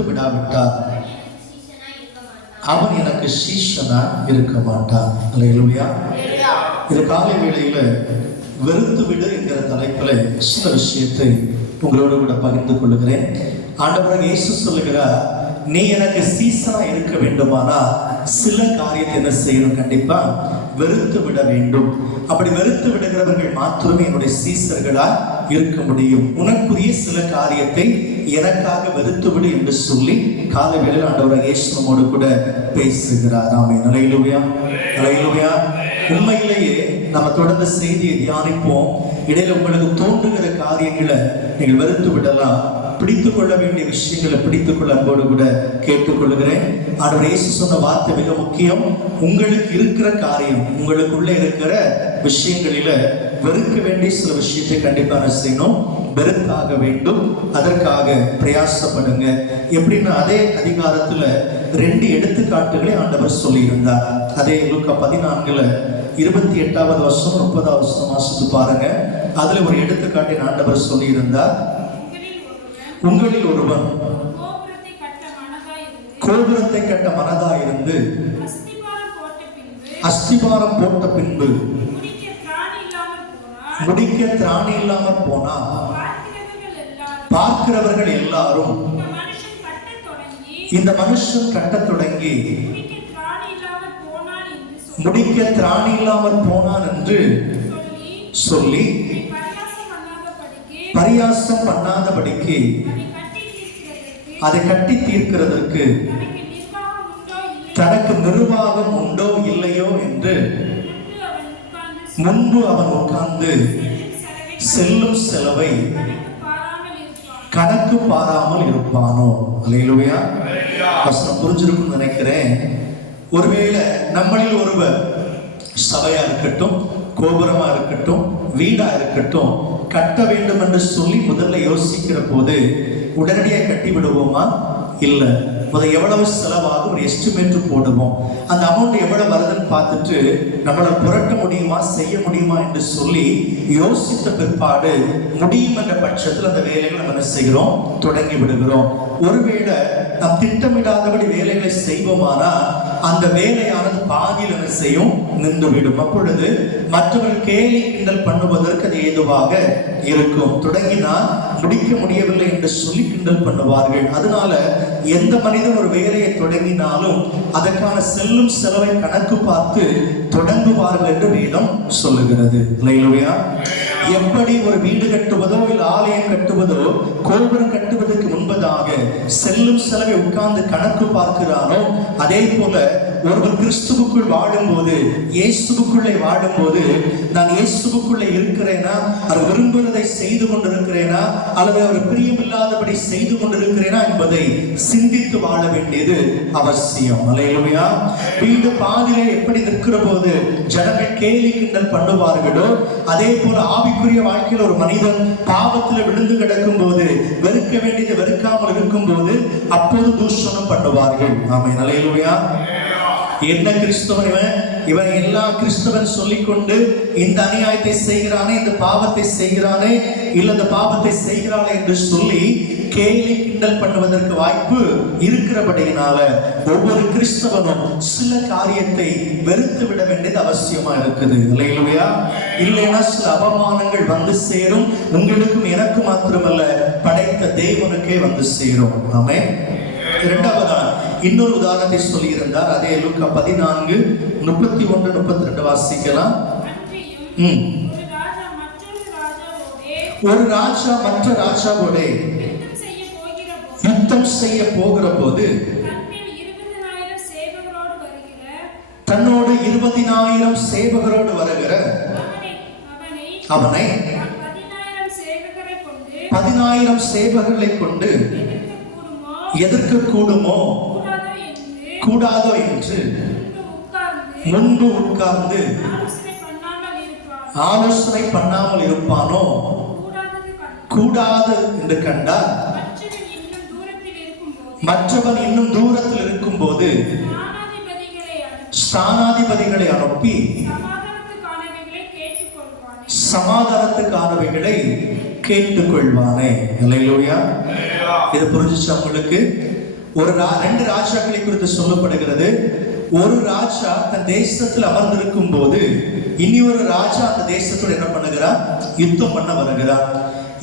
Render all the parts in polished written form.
வெறுத்து விடாவிட்டால் அவன் எனக்கு சீஷனா இருக்க மாட்டான். அல்லேலூயா. இது காலை வேளையில வெறுத்து விடு என்கிற தலைப்பில் சில விஷயத்தை உங்களோடு கூட பகிர்ந்து கொள்கிறேன். ஆண்டவராக இயேசு சொல்லுகிறார், நீ எனக்கு சீசனா இருக்க வேண்டுமானா சில காரியத்தை என்ன செய்யணும்? கண்டிப்பா வெறுத்து விட வேண்டும். அப்படி வெறுத்து விடுகிறவர்கள் மாத்திரமே என்னுடைய சீசர்களா இருக்க முடியும். உனக்குரிய சில காரியத்தை எனக்காக வெறுத்து விடு என்று சொல்லி காலைவேளையில் ஆண்டவராக இயேசு நம்மோடு கூட பேசுகிறார். ஆமென். அல்லேலூயா, அல்லேலூயா. உண்மையிலேயே நம்ம தொடர்ந்து செய்தியை தியானிப்போம். இடையில உங்களுக்கு தோன்றுகிற காரியங்களை நீங்கள் வெறுத்து விடலாம். பிடித்துக் கொள்ள வேண்டிய விஷயங்களை பிடித்துக் கொள்ள அன்போடு கூட கேட்டுக்கொள்கிறேன். ஆண்டவர் இயேசு சொன்ன வார்த்தை மிக முக்கியம். உங்களுக்கு இருக்கிற காரியம், உங்களுக்குள்ள இருக்கிற விஷயங்களில வெறுக்க வேண்டிய சில விஷயத்தை கண்டிப்பாக செய்யணும். வெறுத்தாக வேண்டும். அதற்காக பிரயாசப்படுங்க. எப்படின்னா அதே அதிகாரத்துல 2 எடுத்துக்காட்டுகளை ஆண்டவர் சொல்லியிருந்தார். அதே லூக்கா 14:28 வருஷம் 30 வருஷம் வாசித்து பாருங்க. அதுல ஒரு எடுத்துக்காட்டை ஆண்டவர் சொல்லியிருந்தார். உங்களில் ஒருவன் கோபுரத்தை கட்ட மனதாயிருந்து அஸ்திபாரம் போட்ட பின்பு முடிக்க திராணி இல்லாமல் போனா பார்க்கிறவர்கள் எல்லாரும் இந்த மனுஷன் கட்டத் தொடங்கி முடிக்க திராணி இல்லாமல் போனான் என்று சொல்லி பரியாசம் பண்ணாதபடிக்கு அதை கட்டி தீர்க்கிறதற்கு தனக்கு நிர்வாகம் உண்டோ இல்லையோ என்று முன்பு அவன் உட்கார்ந்து செல்லும் செலவை கணக்கு பாராமல் இருப்பானோ? அல்லேலூயா. வசனம் புரிஞ்சிருக்கும்னு நினைக்கிறேன். ஒருவேளை நம்மளில் ஒருவர் சபையா இருக்கட்டும், கோபுரமா இருக்கட்டும், வீடா இருக்கட்டும், கட்ட வேண்டும் என்று சொல்லி முதல்ல யோசிக்கிற போது உடனடியாக கட்டி விடுவோமா? இல்ல, முதல் எவ்வளவு செலவாகும் ஒரு எஸ்டிமேட் போடுவோம். அந்த அமௌண்ட் எவ்வளவு வருதுன்னு பார்த்துட்டு நம்மளை புரட்ட முடியுமா, செய்ய முடியுமா என்று சொல்லி யோசித்த பிற்பாடு முடியும் என்ற பட்சத்தில் அந்த வேலைகளை நம்ம செய்கிறோம், தொடங்கி விடுகிறோம். ஒருவேளை நாம் திட்டமிடாதபடி வேலைகளை செய்வோமானா அந்த வேலையானது பாதியில் என்ன செய்யும்? நின்றுவிடும். அப்பொழுது மற்றவர்கள் கேலி கிண்டல் பண்ணுவதற்கு அது ஏதுவாக இருக்கும். தொடங்கினால் முடிக்க முடியவில்லை என்று சொல்லி கிண்டல் பண்ணுவார்கள். அதனால எந்த மனிதன் ஒரு வேலையை தொடங்கினாலும் அதற்கான செல்லும் செலவை கணக்கு பார்த்து தொடங்குவார்கள் என்று வேதம் சொல்லுகிறது. அல்லேலூயா. எப்படி ஒரு வீடு கட்டுவதோ இல்லை ஆலயம் கட்டுவதோ கோபுரம் கட்டுவதற்கு முன்பதாக செல்லும் செலவை உட்கார்ந்து கணக்கு பார்க்கிறானோ, அதே போல ஒருவர் கிறிஸ்துவுக்குள் வாழும்போது, இயேசுவுக்குள்ளே வாழும்போது, நான் இயேசுவுக்குள்ளே இருக்கிறேனா, அவர் விரும்புவதை செய்து கொண்டிருக்கிறேனா அல்லது அவர் பிரியமில்லாதபடி செய்து கொண்டிருக்கிறேனா என்பதை சிந்தித்து வாழ வேண்டியது அவசியம். அல்லேலூயா. வீடு பாதியிலே எப்படி நிற்கிற போது ஜனங்கள் கேலி கிண்டல் பண்ணுவார்களோ, அதே போல ஆவிக்குரிய வாழ்க்கையில் ஒரு மனிதன் பாவத்தில் விழுந்து கிடக்கும் போது, வெறுக்க வேண்டியது வெறுக்காமல் இருக்கும் போது அப்போது தூஷணம் பண்ணுவார்கள். ஆமென். அல்லேலூயா. என்ன கிறிஸ்தவன் இவன் எல்லா கிறிஸ்தவன் சொல்லிக்கொண்டு இந்த அநியாயத்தை செய்கிறானே, இந்த பாவத்தை செய்கிறானே, இல்ல இந்த பாவத்தை செய்கிறானே என்று சொல்லி கேலி கிண்டல் பண்ணுவதற்கு வாய்ப்பு இருக்கிறபடியினால ஒவ்வொரு கிறிஸ்தவனும் சில காரியத்தை வெறுத்து விட வேண்டியது அவசியமா இருக்குது. இல்லையா? இல்லைன்னா சில அவமானங்கள் வந்து சேரும். உங்களுக்கும் எனக்கு மாத்திரமல்ல, படைத்த தேவனுக்கே வந்து சேரும். ஆமென். இரண்டாவதா இன்னொரு உதாரணத்தை சொல்லி இருந்தார். அதே லூக்கா 14:31-32 வாசிக்கலாம். ஒரு ராஜா மற்ற ராஜாவோட யுத்தம் செய்ய போகிற போது தன்னோடு 20,000 சேவகரோடு வருகிற அவனை 10,000 சேவகர்களை கொண்டு எதற்கு கூடுமோ கூடாதோ என்று முன்பு உட்கார்ந்து ஆலோசனை பண்ணாமல் இருப்பானோ? கூடாது என்று கண்டால் மற்றவன் இன்னும் தூரத்தில் இருக்கும் போது ஸ்தானாதிபதிகளை அனுப்பி சமாதானத்துக்கானவைகளை கேட்டுக்கொள்வானே. அல்லேலூயா. இது புரிஞ்சுச்சு உங்களுக்கு? ரெண்டு ராஜாக்களை குறித்து சொல்லப்படுகிறது. ஒரு ராஜா தன் தேசத்தில் அமர்ந்திருக்கும் போது இனி ஒரு ராஜா அந்த தேசத்தோடு என்ன பண்ணுகிறான்? யுத்தம் பண்ண வருகிறான்.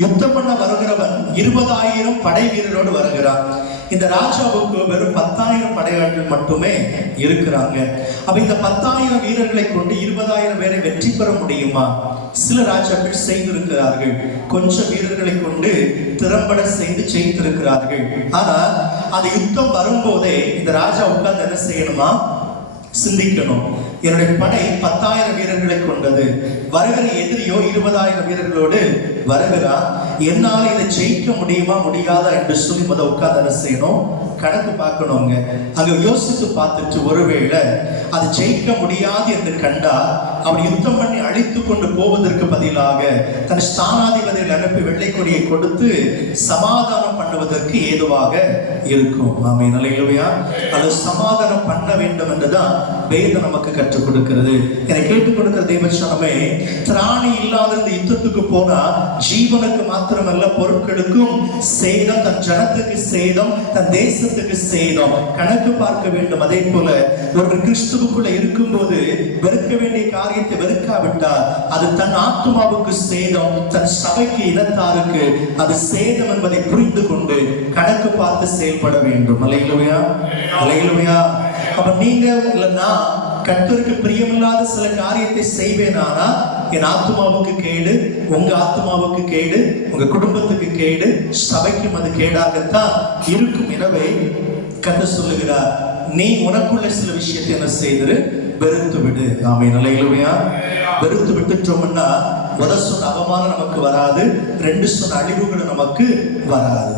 யுத்தம் பண்ண வருகிறவன் 20,000 படை வீரரோடு வருகிறான். இந்த ராஜாவுக்கு வெறும் 10,000 படையாட்கள் மட்டுமே இருக்கிறாங்க. அப்ப இந்த 10,000 வீரர்களை கொண்டு 20,000 பேரை வெற்றி பெற முடியுமா? சில ராஜாக்கள் செய்திருக்கிறார்கள். கொஞ்சம் வீரர்களை கொண்டு திறம்பட செய்து ஜெயித்திருக்கிறார்கள். ஆனா அந்த யுத்தம் வரும்போதே இந்த ராஜா உட்கார்ந்து என்ன செய்யணுமா? சிந்திக்கணும். என்னுடைய படை 10,000 வீரர்களை கொண்டது. வருகிற எதிரியோ 20,000 வீரர்களோடு வருகிறார். என்னால இதை ஜெயிக்க முடியுமா முடியாதா என்று சொல்லி உட்கார்ந்து என்ன செய்யணும்? கணக்கு பார்க்கணுங்க. அங்க யோசித்து பார்த்துட்டு ஒருவேளை அது ஜெயிக்க முடியாது என்று கண்டா அவன் யுத்தம் பண்ணி அழித்து கொண்டு போவதற்கு பதிலாக தன் ஸ்தானாதிபதிகள் அனுப்பி வெள்ளை கொடியை கொடுத்து சமாதானம் பண்ணுவதற்கு ஏதுவாக இருக்கும். ஆமென். அல்லேலூயா. அது சமாதானம் பண்ண வேண்டும் என்றுதான் வேதம் நமக்கு கற்றுக் கொடுக்கிறது. என கேட்டுக் கொடுக்கிற தேவச்சனமே, திராணி இல்லாத இந்த யுத்தத்துக்கு போனா ஜீவனுக்கு மாத்திரமல்ல பொருட்களுக்கும் சேதம், தன் ஜனத்துக்கு சேதம், தன் தேசத்துக்கு சேதம். கணக்கு பார்க்க வேண்டும். அதே போல ஒரு கிறிஸ்துவுக்குள்ள இருக்கும் போது வெறுக்க வேண்டிய காரியத்தை வெறுக்காவிட்டால் அது தன் ஆத்மாவுக்கு சேதம், தன் சபைக்கு இனத்தாருக்கு அது சேதம் என்பதை புரிந்து கொண்டு கணக்கு பார்த்து செயல்பட வேண்டும். அல்லேலூயா, அல்லேலூயா. அப்ப நீங்க இல்லைன்னா கர்த்தருக்கு பிரியமில்லாத சில காரியத்தை செய்வேனானா என் ஆத்மாவுக்கு கேடு, உங்க ஆத்மாவுக்கு கேடு, உங்க குடும்பத்துக்கு கேடு, சபைக்கும் அது கேடாகத்தான் இருக்கும். எனவே கர்த்தர் சொல்லுகிறார், நீ உனக்குள்ள சில விஷயத்தை என்ன செய்து வெறுத்து விடு. ஆமென். அல்லேலூயா. வெறுத்து விட்டுட்டோம்னா சொன்ன அவமானம் நமக்கு வராது, 2 சொன்ன அழிவுகளும் நமக்கு வராது.